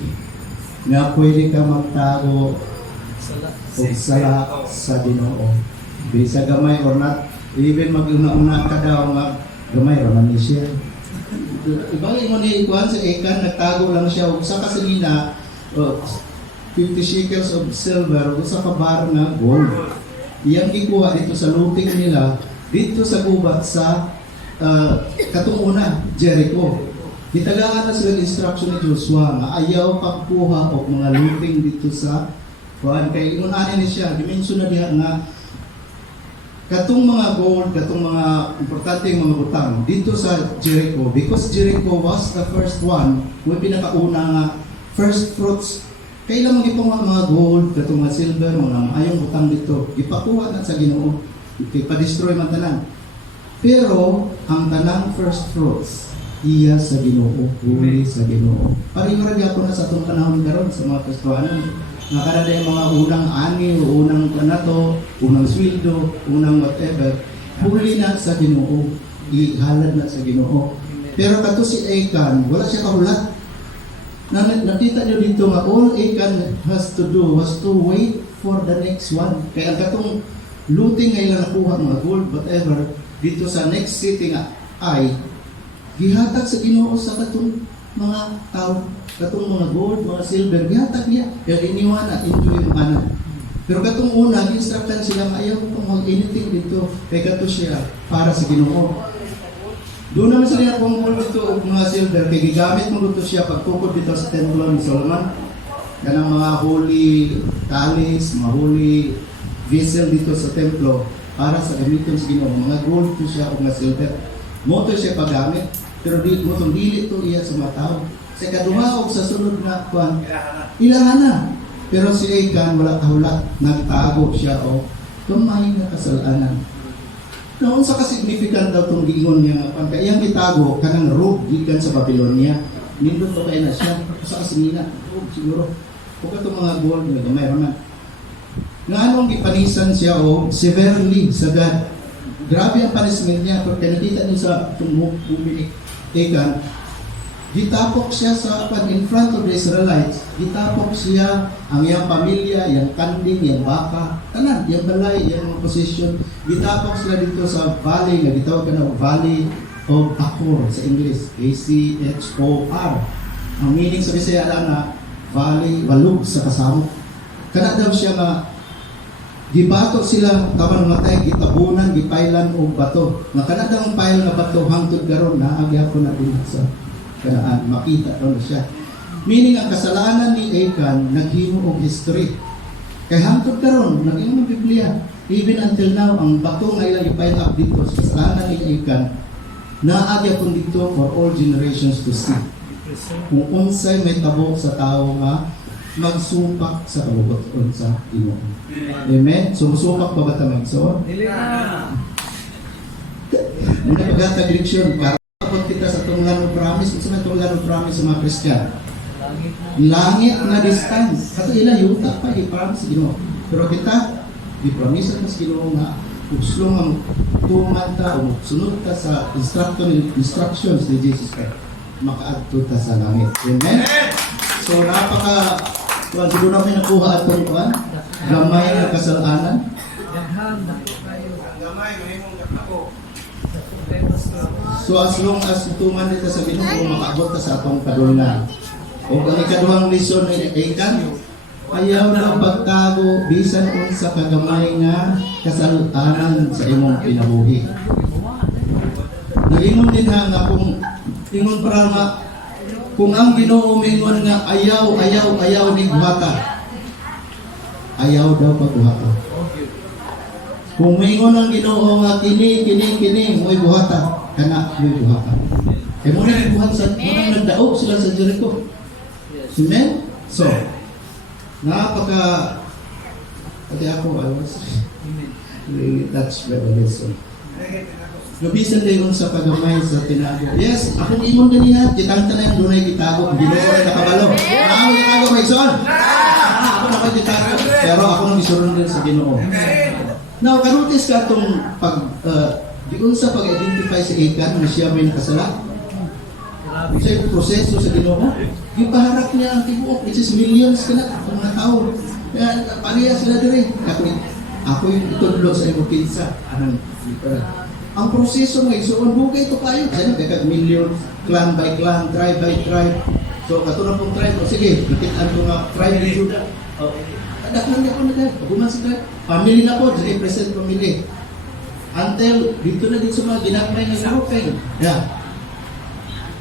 na pwede ka magtago Sala. o sala sa Ginoo. Bisa gamay or not, even mag-una-una ka daw nga gamay raman ni siya. Ibang mo ni Juan sa Achan, nagtago lang siya o sa kasalina 50 shekels of silver o sa kabar na gold. Iyang gikuha dito sa looting nila dito sa gubat sa katunguna Jericho. Gitagaan na sila instruction ni Joshua nga ayaw pagkuha o mga looting dito sa kuan kay ingon ani ni siya dimension na diha nga katong mga gold, katong mga importanteng mga butang dito sa Jericho, because Jericho was the first one, may pinakauna nga first fruits. Kailan mo gipong mga gold, katong mga silver, mga ayong butang dito, ipakuha na sa Ginoo, ipa-destroy man tanan. Pero ang tanang first fruits, iya sa Ginoo, huli sa Ginoo. Pareho ra gyapon na sa atong panahon karon sa mga Kristohanon. Nakada yung mga unang ani o unang kanato, unang sweldo, unang whatever, huli na sa Ginoo, ihalad na sa Ginoo. Pero kato si Achan, wala siya kahulat. Nakita niyo dito nga all Achan has to do was to wait for the next one. Kaya ang katong looting ngayon nakuha mga gold, whatever, dito sa next city nga ay gihatag sa Ginoo sa katong mga tao, katong mga gold, mga silver, gihatag niya. Kaya iniwan na, enjoy mo anak. Pero katong una, instructan sila nga ayaw ko mag-anything dito. Kaya kato siya para sa Ginoo. Doon naman sila kung dito mga silver, kaya gigamit mo dito siya pagtukod dito sa templo ni Solomon. Kanang mga holy chalice, mga holy vessel dito sa templo para sa gamiton sa Ginoo. Mga gold to siya o mga silver. Mo to siya paggamit, pero di mo itong dili to iya sa mga tao. Sa kaduha o sa sunod na kuan, ilahan na. Pero si Achan wala kahulat, nagtago siya o tumay na kasalanan. Noon sa ka-significant daw itong giingon niya nga pan kaya itago kanang robe gikan sa Babylonia. Nindot to kay na siya sa kasinina. Robe siguro. Kung itong mga gold na gamay raman. Nga anong gipanisan siya o severely sa God. Grabe ang punishment niya. Kung nakita niyo sa itong bumili Achan, gitapok siya sa in front of the Israelites. Gitapok siya ang iyang pamilya, iyang kanding, iyang baka, tanan, iyang balay, iyang position. Gitapok sila dito sa valley, na gitawag ka na Valley of Achor sa English, A-C-H-O-R. Ang meaning sa Bisaya lang na valley, walog sa kasama. Kana daw siya nga gibatok sila taman matay gitabunan gipailan og bato. Nga kana daw ang pail nga bato hangtod karon naagya ko na din sa kanaan makita daw siya. Meaning ang kasalanan ni Achan naghimo og history. Kay hangtod karon naging ang Biblia even until now ang bato nga ilang ipail up dito sa kasalanan ni Achan naagya kun dito for all generations to see. Kung unsay may tabo sa tao nga magsupak sa kalugot-on sa Ginoo. Amen? So, musupak ba ba tamagsoon? Dili na. Muna paghatag leksyon, karapot kita sa tunglan ng promise. Kung saan tunglan ng promise sa mga Christian? Langit na distance. Kato ila, yuta pa, i-promise sa Ginoo. Pero kita, i-promise sa Ginoo nga, uslong ang tumanta o sunod ka sa instructions ni Jesus Christ. Makaadto ta sa langit. Amen? So, kuan siguro na may nakuha at kuan gamay na kasalanan. Gamay, mahimong ako. So as long as tuman dito sa Ginoo makaabot ta sa atong kadulngan. O ang ikaduhang lesson ni Achan, ayaw na pagtago bisan unsa kagamay nga kasalanan sa imong kinabuhi. Nagingon din nga kung ingon para nga kung ang Ginoo mingon nga ayaw ni buhata. Ayaw daw pagbuhata. Kung maingon ang Ginoo nga kini mo'y buhata, kana mo'y buhata. Eh mo na buhat sa nagdaog sila sa Jericho. Amen? So, napaka pati ako, I was really touched by the lesson. Lubisan tayo sa pagamay sa tinago. Yes, akong imon ganihan, kitang tanan dunay gitago, Ginoo ay nakabalo. Ako gitago may son. Ako na gitago, pero ako nang isurun din sa Ginoo. Now, karutis ka itong diun sa pag-identify sa Achan na siya may nakasala. Sa yung proseso sa Ginoo, yung paharap niya ang tibuok, which is millions ka na, ang mga tao. Kaya, paliya sila din. Ako yung itudlo sa imo kinsa. Ang proseso ng isuon, bugay ito kayo. Kaya nagkag million, clan by clan, tribe by tribe. So, katulad pong tribe, sige, nakitaan ko nga, tribe ni Judah. Kadaklan niya ako na dahil, paguman sa tribe. Family na po, represent family. Until, dito na din sa mga ginagmay ng European. Yeah.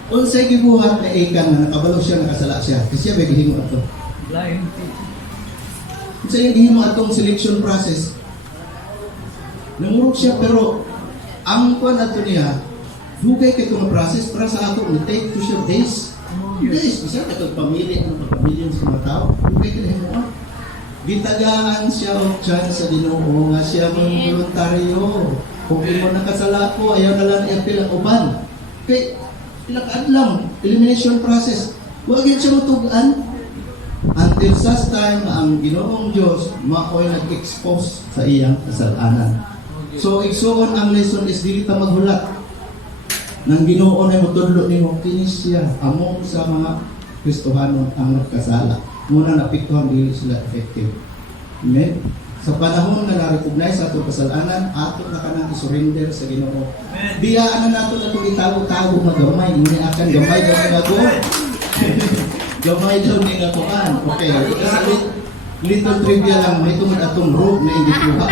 Unsay gibuhat na Achan na nakabalo siya, nakasala siya. Kasi siya may gihimo ato. Blind. Unsay gihimo atong selection process. Namurog siya, pero ang kuan ato niya, dugay kay itong process para sa ato, take to siya days. Days, kasi katong pamilya, pamilya sa mga tao, dugay kay himo. Gitagaan siya o chance sa Ginoo nga siya mga voluntaryo. Kung imo nakasala ko, ayaw na lang i-appeal ang uban. Kay ilakad lang, elimination process. Huwag yun siya matugaan. Until such time na ang Ginoong Diyos maoy nag-expose sa iyang kasalanan. So, igsuon ang lesson is dili ta maghulat. Nang Ginoo na mutudlo nimo kinis siya among sa mga Kristohanon ang nagkasala. Muna napiktuhan dili sila effective. Amen? Sa panahon na na-recognize sa itong kasalanan, ato na ka nang isurrender sa Ginoo. Biyaan na nato na itong itago-tago magamay. Hindi akan gamay daw nga ko. Gamay daw ni nga kuhan. Okay. Kasi little trivia lang, may tumad atong rope na hindi kuha.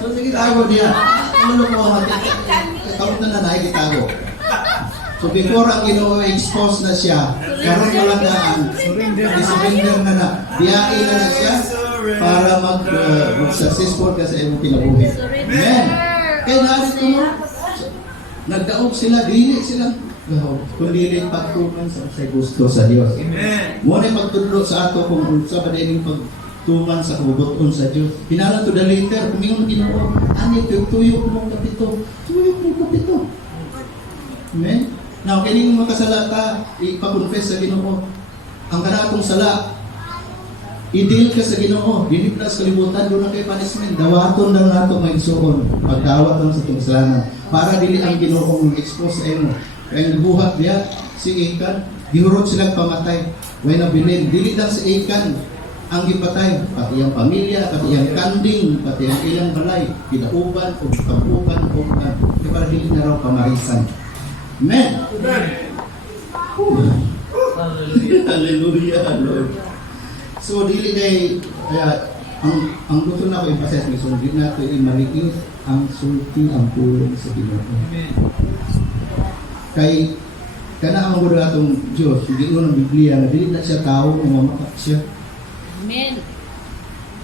So sige tago niya. Ano ko ang karoon na nanay itago. So before ang Ginoo expose na siya, karon na lang daan, surrender na. Biyain na siya para mag-successful ka sa iyong kinabuhi. Amen. Kaya narito mo, nagdaog sila, dili sila. Kundi pagtuman sa gusto sa Diyos. Muna pagtudlo sa ato kung sa padaling pagtuman sa kabubuton sa Diyos. Pinala to the later, kumingon Ginoo, ani tuyo mong kapito. Tuyo mong kapito. Amen. Now, kining makasalata, ipakonfess sa Ginoo. Ang kanatong sala, i-deal ka sa Ginoo. Dili na sa kalibutan, doon na kay punishment. Dawaton lang nato magsuon. Pagdawat lang sa itong kasalanan. Para dili ang Ginoo mag-expose sa imo. Kaya nagbuhat niya, si Achan, gihurot silang pamatay. May nabilin. Dili lang si Achan ang gipatay. Pati ang pamilya, pati ang kanding, pati ang ilang balay. Pinauban, o kampukan, o para dili na raw pamarisan. Amen. Hallelujah, Lord. So, dili kay ang gusto na ko emphasize ni so, dili nato i-maliit ang sulti ang pulong sa Ginoo. Kay kana ang mga atong Diyos, hindi mo ng Biblia na dili na siya tao, umamakap siya. Amen.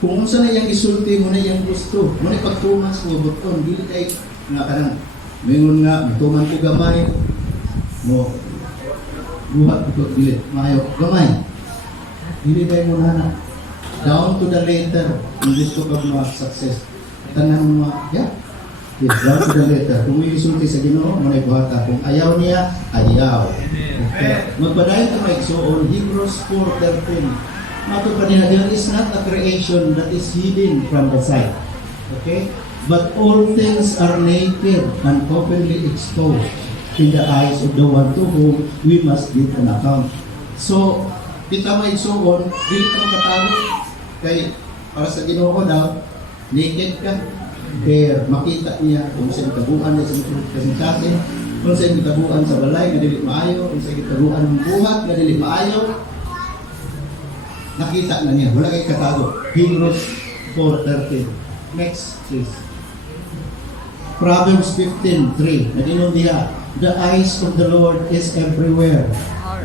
Kung unsa na iyang isulti mo na iyang gusto, mo na pagtumas mo buton, dili kay nga kanang mingon nga, tuman ko gamay, mo buhat ko dili, maayo gamay. Dili tayo mo na down to the later, kung gusto ka ma-success. Tanan mo, yeah, down to the later. Kung may isulti sa Ginoo, mo na buhata. Kung ayaw niya, ayaw. Okay. Magpadayon ka maigsuon, Hebrews 4:13. Mato pa nila, there is not a creation that is hidden from the sight. Okay? But all things are naked and openly exposed in the eyes of the one to whom we must give an account. So, kita may suon, dili ka makatago. Kay, para sa Ginoo daw, naked ka, bare, makita niya kung saan kabuuan niya sa kasing kung saan kabuuan sa balay, na dili maayo, kung saan kabuuan ng buhat, na dili maayo, nakita na niya, wala kay katago. Hebrews 4:13. Next, please. Proverbs 15:3. Nadinom niya, the eyes of the Lord is everywhere,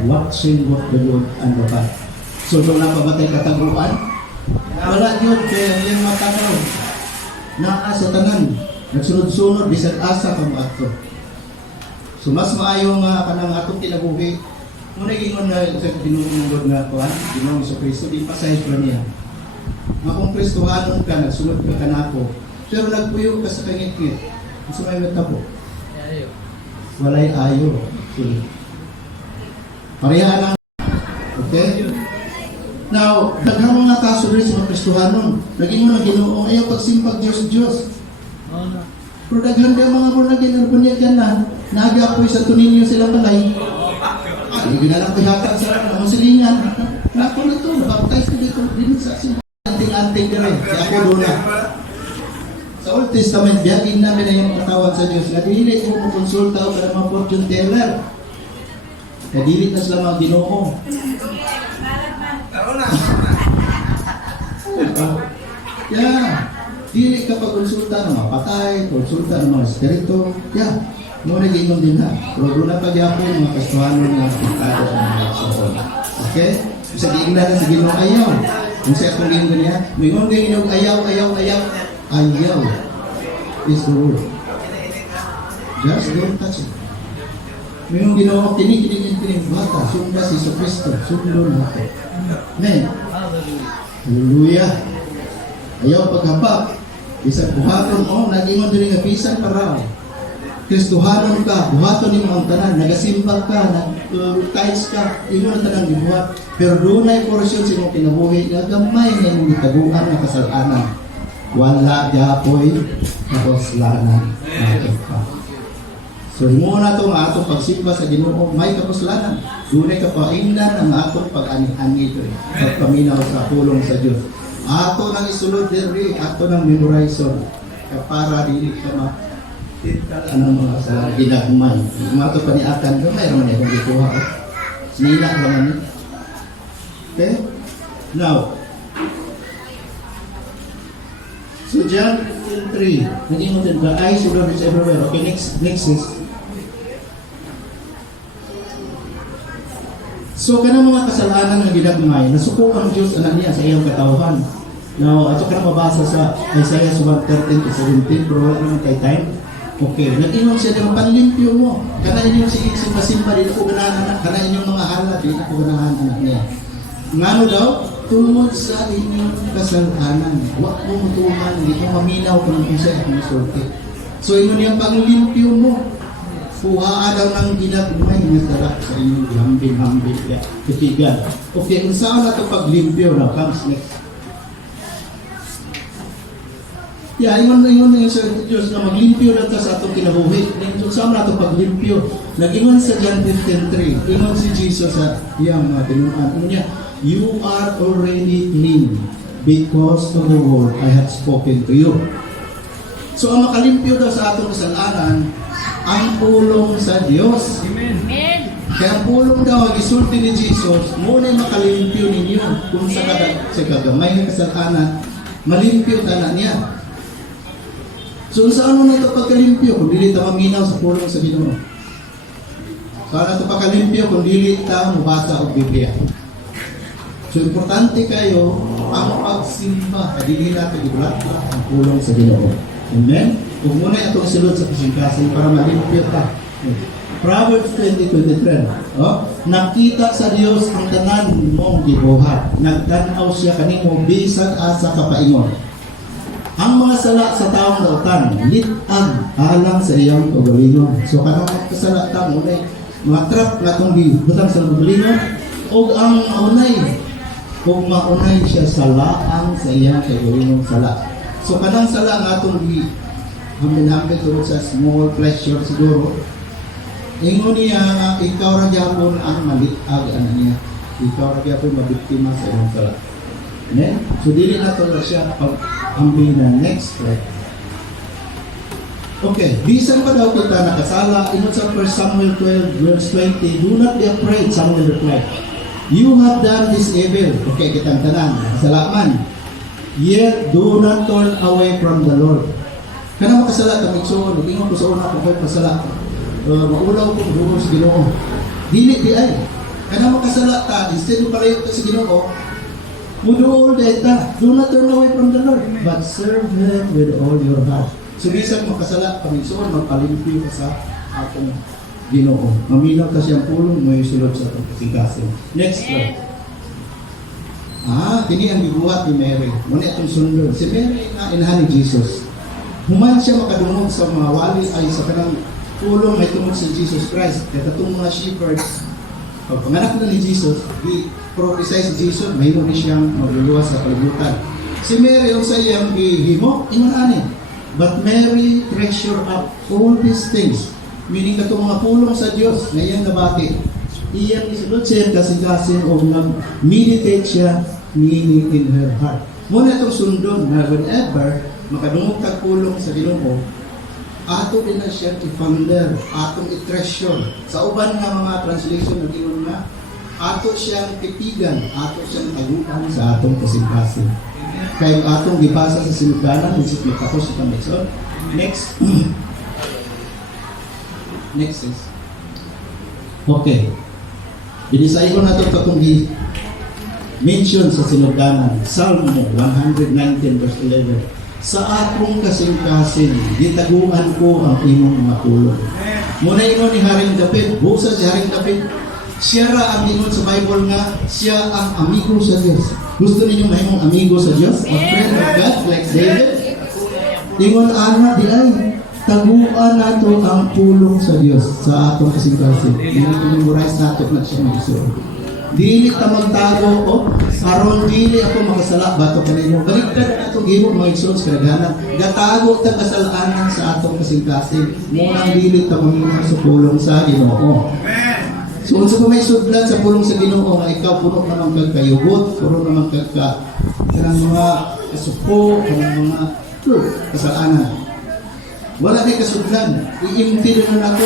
watching what the Lord and the path. So, doon na pamatay kataguan, Wala yun, kaya yung matakaw. Naa sa tanan. Nagsunod-sunod, bisan asa ka mo ato. So mas maayo nga kanang atong kinabuhi. Muna gingon na sa binunod nga kuan, Ginoong Kristo di pasahig pa niya. Akong Kristohanon ka, nagsunod ka kanako. Pero nagpuyo ka sa kangit-ngit. Gusto may matabo. Walay ayo. Pareha lang. Okay? Now, daghang mga kaso rin sa mga Kristohanon. Naging mo ng Ginoo, ayaw pagsimpag Diyos. Pero daghan kayo mga born-again, narpunyag yan na. Nag-apoy sa tuninyo sila palay. Hindi ginalang ko yata sa mga silingan. Nako na ito, nabaptize ko dito. Dito sa simbahan. Anting-anting na rin. Kaya ako doon na. Sa Old Testament, biyagin namin na yung katawan sa Diyos. Nadili ko konsulta o para mga fortune teller. Nadili na sila mga Ginoo. Yeah. Dili ka pag-konsulta ng mga patay, konsulta ng mga espiritu. Yeah. Muna ginom din na. Pero doon na pagyapon mga Kristohanon ng pagkado sa mga Kristohanon. Okay? Sa giingnan na sa Ginoo ayaw. Kung sa itong giingnan niya, may ngon kayo Ginoo ayaw. Ayaw is the word. Just don't touch it. May ngon Ginoo, tinig bata. Sunda si Kristo. Sundon nato. Amen. Hallelujah. Ayaw paghapak. Isang buhaton mo, nag-ingon din nga bisan paraw. Kristohanon ka, buhaton ni mo ang tanan, nagasimbag ka, nag-tiles ka, ingon ang tanang gibuhat. Pero doon ay porosyon sa mong kinabuhi, nagamay na mong itaguan ng kasalanan. Wala diapoy, kapuslanan. So, mo na ito ang atong pagsimba sa Ginoo, may kapuslanan. Doon ay kapaingnan ang atong pag-ani-ani ito. Pagpaminaw sa pulong sa Diyos. Ato nang isulod diri, ato nang memorization para dili ka ano mga sa ginagmay. Mato pa ni akan ko mayroon na kung ikuha. Nila naman ni. Okay? Now, so John 3, naging mo din the eyes of God is everywhere. Okay, next is. So, kanang mga kasalanan nga ginagmay, nasuko ang Diyos anak niya sa iyang katawhan. Now, ato ka na mabasa sa Isaiah 1:13-17, pero wala naman kay time. Okay, nag-inom siya ng panlimpyo mo. Kana inyong simba-simba, di na ko ganahan anak. Kana inyong mga hala, di na ko ganahan anak niya. Ngano daw? Tungod sa inyong kasalanan. Huwag mo mutuman, hindi ko maminaw kung ano siya ang masulti. So, inyo niyang panglimpyo mo. Kuhaan daw ng ginagmay na sarap sa inyong hambing-hambing katigan. Okay, kung saan na ito paglimpyo na comes next. Yeah, ingon na sa Diyos na maglimpyo na ito sa atong kinabuhi. Kung saan na ito paglimpyo. Nag-ingon sa John 15:3. Ingon si Jesus sa iyang mga tinuan. Ano niya? You are already clean because of the word I have spoken to you. So, ang makalimpyo daw sa atong kasalanan, ang pulong sa Diyos. Amen. Kaya ang pulong daw ang isulti ni Jesus, muna makalimpyo ninyo kung sa kagamay ng kasalanan, malimpyo ka na niya. So saan mo na ito pagkalimpyo kung dili ta maminaw sa pulong sa Ginoo? Saan na ito pagkalimpyo kung dili ta mabasa og Biblia? So importante kayo ang pagsimba, dili nato ibulat ang pulong sa Ginoo. Amen? Kung muna itong silod sa kasingkasin para malimpyo ka. Proverbs 20:23. Nakita sa Dios ang tanan mong gibuhat. Nagtanaw siya kanimo bisag asa kapaingon. Ang mga sala sa taong dautan, litag alang sa iyang pagalingon. So kanang kasala ta mo nay mga trap na kung gibutang sa pagalingon og ang maunay kung maunay siya salaang sa iyang pagalingon sala. So kanang sala nga atong hamin-hamin tungkol sa small pleasure siguro. Ingon niya nga ikaw ra gyapon ang malitag ana niya. Ikaw ra gyapon mabiktima sa iyong sala. Amen? So dili na to siya pag-ambing na next step. Okay, bisan pa daw kita nakasala, ingon sa 1 Samuel 12:20, do not be afraid, Samuel replied. You have done this evil. Okay, kitang tanan, kasalaman. Yet do not turn away from the Lord. Kana makasala ka migsoon, ingon ko sa una kung ko'y pasala. Maulaw ko dugo sa Ginoo. Dili di ay. Kana makasala ta, instead mo palayo ka sa Ginoo, Muduol data. Do not turn away from the Lord, but serve Him with all your heart. So, bisan makasala, Panginoon, magpalimpyo ka sa atong Ginoo. Maminaw ka siyang pulong, may sulod sa atong kasingkasin. Next slide. Kini ang gibuhat ni Mary. Muna itong sundod. Si Mary na inahan ni Jesus. Human siya makadungog sa mga wali ay sa kanang pulong ay tungod sa Jesus Christ. Kaya itong mga shepherds, pag panganak na ni Jesus, i-prophesy si Jesus, mahimo ni siyang magluluwas sa kalibutan. Si Mary, ang sa iyang gihimo, ingon but Mary treasure up all these things. Meaning na itong mga pulong sa Diyos na iyang nabati. Iyang isulod siya kasing-kasing o nag-meditate siya meaning in her heart. Muna itong sundon na whenever makadungog tag pulong sa Ginoo, ato din na siya i-ponder, atong i-treasure. Sa uban nga mga translation na gingon nga, ato siyang titigan, ato siyang taguan sa atong kasing-kasing. Kaya atong gibasa sa sinuganan, isip na tapos sa tamitsod. Next. Next is. Okay. Binisay ko na ito itong mention sa sinuganan. Psalm 119 verse 11. Sa atong kasing-kasing, gitaguan ko ang imong mga pulong. Muna ino ni Haring David, busa si Haring David, siya ra ang ingon sa Bible nga, siya ang amigo sa Diyos. Gusto ninyo mahimong amigo sa Diyos? A friend of God like David? Ingon ana di ay, taguan nato ang pulong sa Diyos sa atong kasing-kasing. Memorize nato na siya mag-isuro. Dili ta magtago aron dili ako makasala bato kanino. Baligtad na itong gimo mga igsoons kadaghanan. Gatago ta kasalanan sa atong kasing-kasing. Muna dili ta mamina sa pulong sa Ginoo. So unsa ko may sudlan sa pulong sa Ginoo nga ikaw puno naman kag kayugot, puno naman kag kanang mga kasuko, kanang mga kasalanan. Wala kay kasudlan. I-empty na nato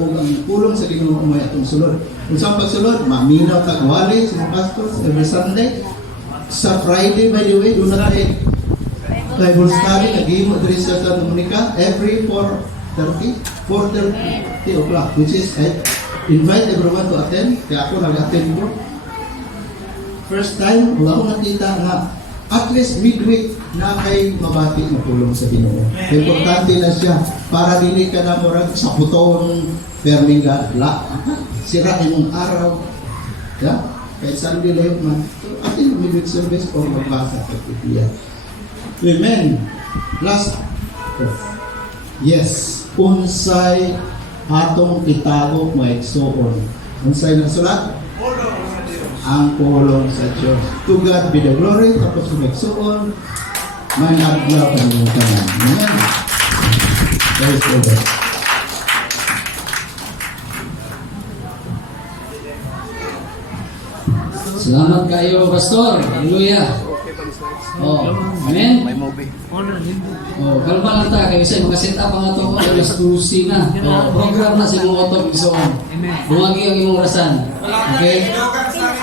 kung ang pulong sa Ginoo may atong sulod. Kung saan pagsulod, maminaw tagwali sa mga pastors every Sunday. Sa Friday, by the way, doon na tayo Bible study, nag-iimo diri sa Santa Monica every 4:30 o'clock, which is invite everyone to attend. Kaya ako nag-attend ko. First time, wala ko nakita nga at least midweek na kay mabati na pulong sa Ginoo. Importante na siya para dili ka na murag sa puton perming la sira imong araw. Yeah? Kaya Sunday lang man. So, atin midweek service o magbasa sa Biblia. Amen. Last. Yes. Unsay atong itago maigsoon. Unsay nasulat? Ang pulong sa Diyos. To God be the glory. Tapos maigsoon. Managlaw ka ng kanan. Amen. Praise the Lord. Salamat kayo, Pastor. Hallelujah. Oh, amen. Oh, kalma lang ta kayo sa mga set up ang atong alas 12 na. Oh, program na sa imong auto igsoon. Dumagi ang imong rasan. Okay?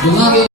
Dumagi